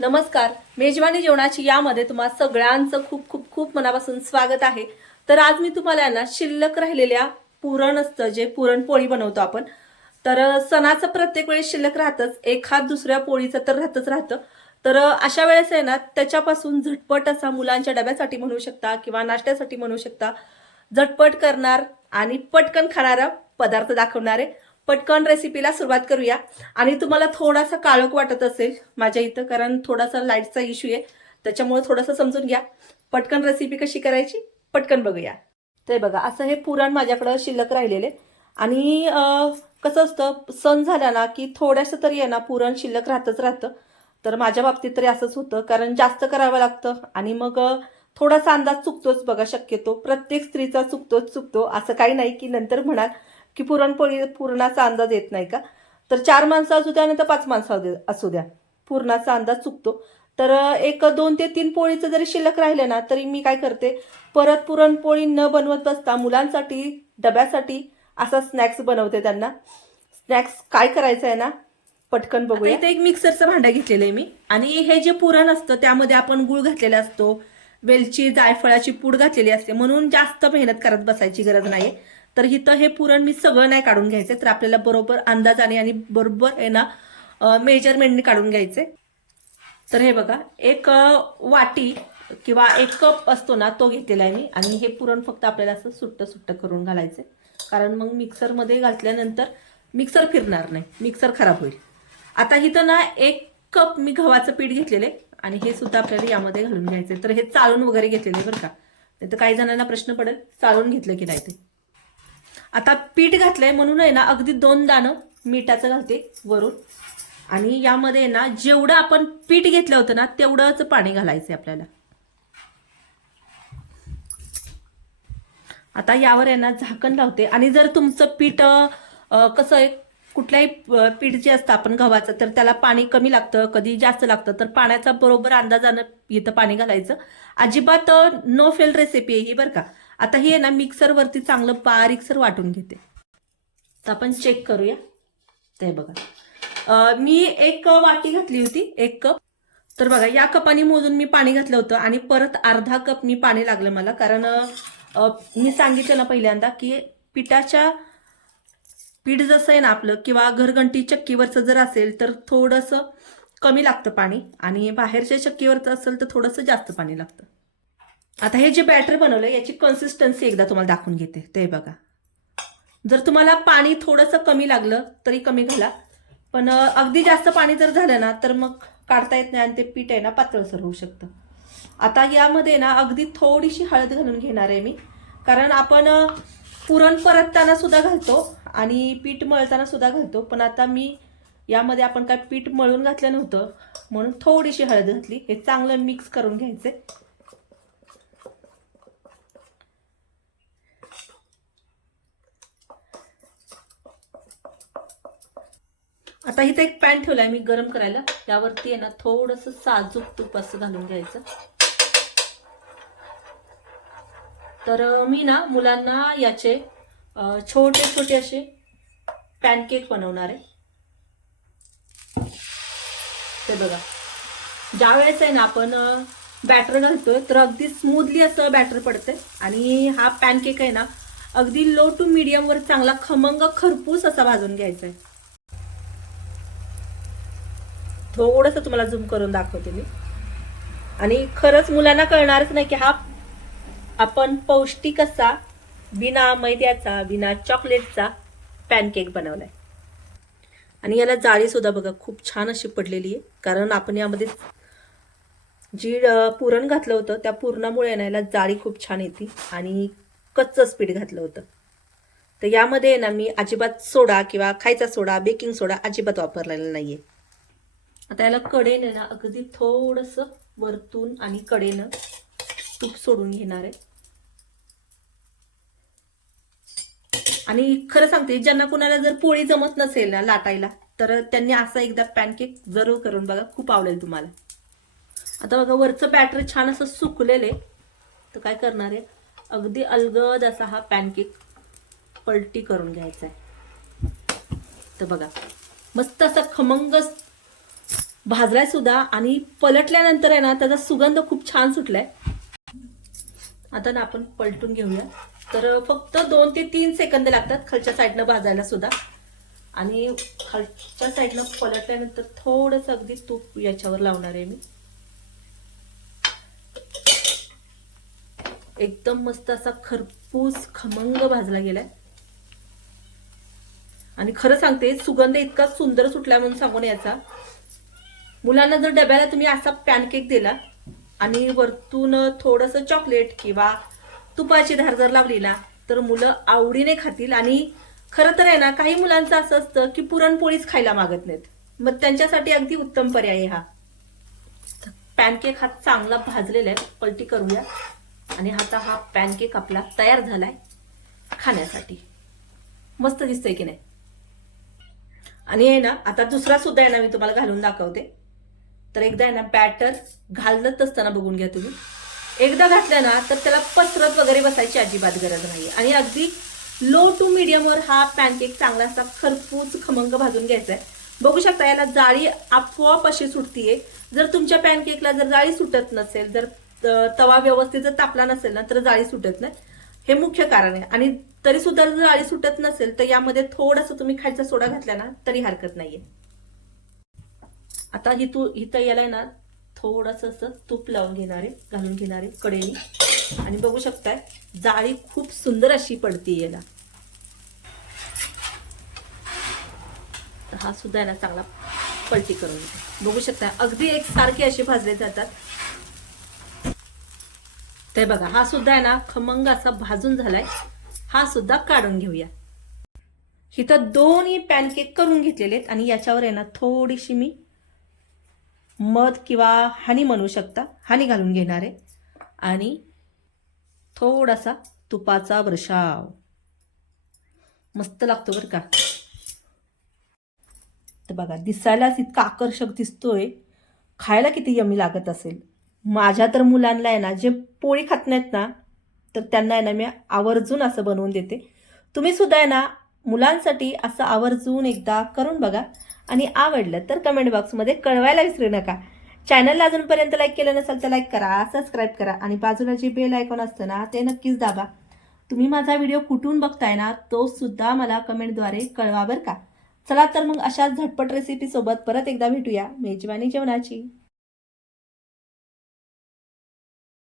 नमस्कार. मेजवानी जेवणाची यामध्ये तुम्हा सगळ्यांचं खूप खूप खूप मनापासून स्वागत आहे. तर आज मी तुम्हाला आहे ना शिल्लक राहिलेल्या पुरण असतं जे पुरणपोळी बनवतो आपण. तर सणाचं प्रत्येक वेळेस शिल्लक राहतंच. एखाद दुसऱ्या पोळीचं तर राहतच राहतं. तर अशा वेळेस आहे ना त्याच्यापासून झटपट असा मुलांच्या डब्यासाठी म्हणू शकता किंवा नाश्त्यासाठी म्हणू शकता झटपट करणार आणि पटकन खाणारा पदार्थ दाखवणारे पटकन रेसिपीला सुरुवात करूया. आणि तुम्हाला थोडासा काळोख वाटत असेल माझ्या इथं कारण थोडासा लाईटचा इश्यू आहे. त्याच्यामुळे थोडंसं समजून घ्या. पटकन रेसिपी कशी करायची? पटकन बघूया. ते बघा असं हे पुरण माझ्याकडं शिल्लक राहिलेले आणि कसं असतं सण झाला ना की थोडंसं तरी आहे ना पुरण शिल्लक राहतच राहतं. तर माझ्या बाबतीत तरी असंच होतं कारण जास्त करावं लागतं. आणि मग थोडासा अंदाज चुकतोच बघा शक्यतो. प्रत्येक स्त्रीचा चुकतोच चुकतो असं काही नाही की नंतर म्हणाल. की पुरणपोळी पूर्णाचा अंदाज येत नाही का? तर चार माणसं असू द्या नंतर पाच माणसं असू द्या- असू द्या. पूर्णाचा अंदाज चुकतो. तर एक दोन ते तीन पोळीचं जरी शिल्लक राहिलं ना तरी मी काय करते? परत पुरणपोळी न बनवत बसता मुलांसाठी डब्यासाठी असा स्नॅक्स बनवते त्यांना. स्नॅक्स काय करायचं आहे ना पटकन बघूया. इथे एक मिक्सरचं भांडं घेतलेलं आहे मी. आणि हे जे पुरण असतं त्यामध्ये आपण गुळ घातलेला असतो वेलची जायफळाची पूड घातलेली असते. म्हणून जास्त मेहनत करत बसायची गरज नाही तर इथं हे पुरण मी सगळं नाही काढून घ्यायचं तर आपल्याला बरोबर अंदाजाने आणि बरोबर आहे ना मेजरमेंटने काढून घ्यायचे. तर हे बघा एक वाटी किंवा एक कप असतो ना तो घेतलेला आहे मी. आणि हे पुरण फक्त आपल्याला असं सुट्ट सुट्ट करून घालायचं कारण मग मिक्सरमध्ये घातल्यानंतर मिक्सर फिरणार नाही. मिक्सर खराब होईल. आता इथं ना एक कप मी गव्हाचं पीठ घेतलेलं आहे. आणि हे सुद्धा आपल्याला यामध्ये घालून घ्यायचं तर हे चाळून वगैरे घेतलेलं आहे बरं का. नाही तर काही जणांना प्रश्न पडेल चाळून घेतलं की नाही ते. आता पीठ घातलंय म्हणून आहे ना अगदी दोन दाणं मिठाचं घालते वरून. आणि यामध्ये ना जेवढं आपण पीठ घेतलं होतं ना तेवढंच पाणी घालायचं आपल्याला. आता यावर आहे ना झाकण लावते. आणि जर तुमचं पीठ कसं आहे कुठल्याही पीठ जे असतं आपण गव्हाचं तर त्याला पाणी कमी लागतं कधी जास्त लागतं. तर पाण्याचा बरोबर अंदाजानं इथं पाणी घालायचं. अजिबात नो फेल रेसिपी आहे ही बरं का. आता हे ना मिक्सरवरती चांगलं बारीकसर वाटून घेते. तर आपण चेक करूया. ते बघा. मी एक वाटी घातली होती एक कप. तर बघा या कपाने मोजून मी पाणी घातलं होतं आणि परत अर्धा कप मी पाणी लागलं मला. कारण मी सांगितलं ना पहिल्यांदा की पिठाच्या पीठ जसं आहे ना आपलं किंवा घरघंटी चक्कीवरचं जर असेल तर थोडंसं कमी लागतं पाणी. आणि बाहेरच्या चक्कीवरचं असेल तर थोडंसं जास्त पाणी लागतं. आता हे जे बॅटर बनवलं याची कन्सिस्टन्सी एकदा तुम्हाला दाखवून घेते. ते बघा. जर तुम्हाला पाणी थोडंसं कमी लागलं तरी कमी घाला. पण अगदी जास्त पाणी जर झालं ना तर मग काढता येत नाही आणि ते पीठ आहे ना पातळसर होऊ शकतं. आता यामध्ये ना अगदी थोडीशी हळद घालून घेणार आहे मी. कारण आपण पुरण परतताना सुद्धा घालतो आणि पीठ मळताना सुद्धा घालतो. पण आता मी यामध्ये आपण काय पीठ मळून घातलं नव्हतं म्हणून थोडीशी हळद घातली. हे चांगलं मिक्स करून घ्यायचे आता इथे एक पॅन ठेवलाय मी गरम करायला. त्यावरती आहे ना थोडस साजूक तूप असं घालून घ्यायचं. तर मी ना मुलांना याचे छोटे छोटे असे पॅनकेक बनवणार आहे. ते बघा. ज्या वेळेस आहे ना आपण बॅटर घालतोय तर अगदी स्मूथली असं बॅटर पडतंय. आणि हा पॅनकेक आहे ना अगदी लो टू मीडियमवर चांगला खमंग खरपूस असा भाजून घ्यायचा आहे थोडंसं तुम्हाला झूम करून दाखवते मी. आणि खरंच मुलांना कळणारच नाही की हा आपण पौष्टिक असा बिना मैद्याचा बिना चॉकलेटचा पॅनकेक बनवलाय. आणि याला जाळीसुद्धा बघा खूप छान अशी पडलेली आहे. कारण आपण यामध्ये जी पुरण घातलं होतं त्या पुरणामुळे ना याला जाळी खूप छान येते आणि कच्चंच पीठ घातलं होतं. तर यामध्ये ना मी अजिबात सोडा किंवा खायचा सोडा बेकिंग सोडा अजिबात वापरलेला नाही आहे आता याला कडेनं ना अगदी थोडस वरतून आणि कडेनं तूप सोडून घेणार आहे. आणि खरं सांगते ज्यांना कुणाला जर पोळी जमत नसेल ना लाटायला तर त्यांनी असा एकदा पॅनकेक जरूर करून बघा खूप आवडेल तुम्हाला. आता बघा वरचं बॅटर छान असं सुकलेलं आहे. तर काय करणार आहे? अगदी अलगद असा हा पॅनकेक पलटी करून घ्यायचा आहे. तर बघा मस्त असा खमंगच भाजलाय सुद्धा आणि पलटल्यानंतर आहे ना त्याचा सुगंध खूप छान सुटलाय. आता ना आपण पलटून घेऊया. तर फक्त दोन ते तीन सेकंद लागतात खालच्या साईडनं भाजायला सुद्धा. आणि खालच्या साईडनं पलटल्यानंतर थोडंसं अगदी तूप याच्यावर लावणार आहे मी. एकदम मस्त असा खरपूस खमंग भाजला गेलाय. आणि खरं सांगते सुगंध इतका सुंदर सुटला म्हणून सांगून याचा. मुलांना जर डब्याला तुम्ही असा पॅनकेक दिला आणि वरतून थोडस चॉकलेट किंवा तुपाची धार जर लावली ना तर मुलं आवडीने खातील आणि खरं तर आहे ना काही मुलांचं असं असतं की पुरणपोळीच खायला मागत नाहीत. मग त्यांच्यासाठी अगदी उत्तम पर्याय आहे हा. पॅनकेक हा चांगला भाजलेला आहे पलटी करूया. आणि आता हा पॅनकेक आपला तयार झालाय खाण्यासाठी. मस्त दिसतंय की नाही? आणि आहे ना आता दुसरा सुद्धा आहे ना मी तुम्हाला घालून दाखवते. तर एकदा आहे ना बॅटर घालत असताना बघून घ्या तुम्ही. एकदा घातलं ना तर त्याला पसरत वगैरे बसायची अजिबात गरज नाही आणि अगदी लो टू मीडियमवर हा पॅनकेक चांगला असा खरपूस खमंग भाजून घ्यायचा आहे बघू शकता याला जाळी आपोआप अशी सुटतीये. जर तुमच्या पॅनकेकला जर जाळी सुटत नसेल जर तवा व्यवस्थित जर तापला नसेल ना तर जाळी सुटत नाही. हे मुख्य कारण आहे. आणि तरी सुद्धा जर जाळी सुटत नसेल तर यामध्ये थोडंसं तुम्ही खायचा सोडा घातला ना तरी हरकत नाहीये. आता ही तू इथं याला आहे ना थोडस असं तूप लावून घेणारे घालून घेणारे कडेने. आणि बघू शकताय जाळी खूप सुंदर अशी पडते याला. हा सुद्धा आहे ना चांगला पलटी करून बघू शकता अगदी एक सारखे असे भाजले जातात. ते बघा हा सुद्धा आहे ना खमंग असा भाजून झालाय. हा सुद्धा काढून घेऊया. इथं दोन्ही पॅनकेक करून घेतलेले आहेत आणि याच्यावर आहे ना थोडीशी मी मध किंवा हानी म्हणू शकता. हानी घालून घेणार. आहे आणि थोडासा तुपाचा वर्षाव. मस्त लागतो बरं का. तर बघा दिसायलाच इतका आकर्षक दिसतोय. खायला किती यमी लागत असेल. माझ्या तर मुलांना आहे ना जे पोळी खात नाहीत ना तर त्यांना आहे ना मी आवर्जून असं बनवून देते. तुम्ही सुद्धा आहे ना मुलांसाठी असं आवर्जून एकदा करून बघा. आणि आवडलं तर कमेंट बॉक्समध्ये कळवायला विसरू नका. चॅनलला अजूनपर्यंत लाईक केलं नसेल तर लाईक करा सबस्क्राईब करा आणि बाजूला जे बेल आयकॉन असतं ना ते नक्कीच दाबा. तुम्ही माझा व्हिडिओ कुठून बघताय ना तो सुद्धा मला कमेंटद्वारे कळवा बरं का. चला तर मग अशाच झटपट रेसिपीसोबत परत एकदा भेटूया. मेजवानी जेवणाची.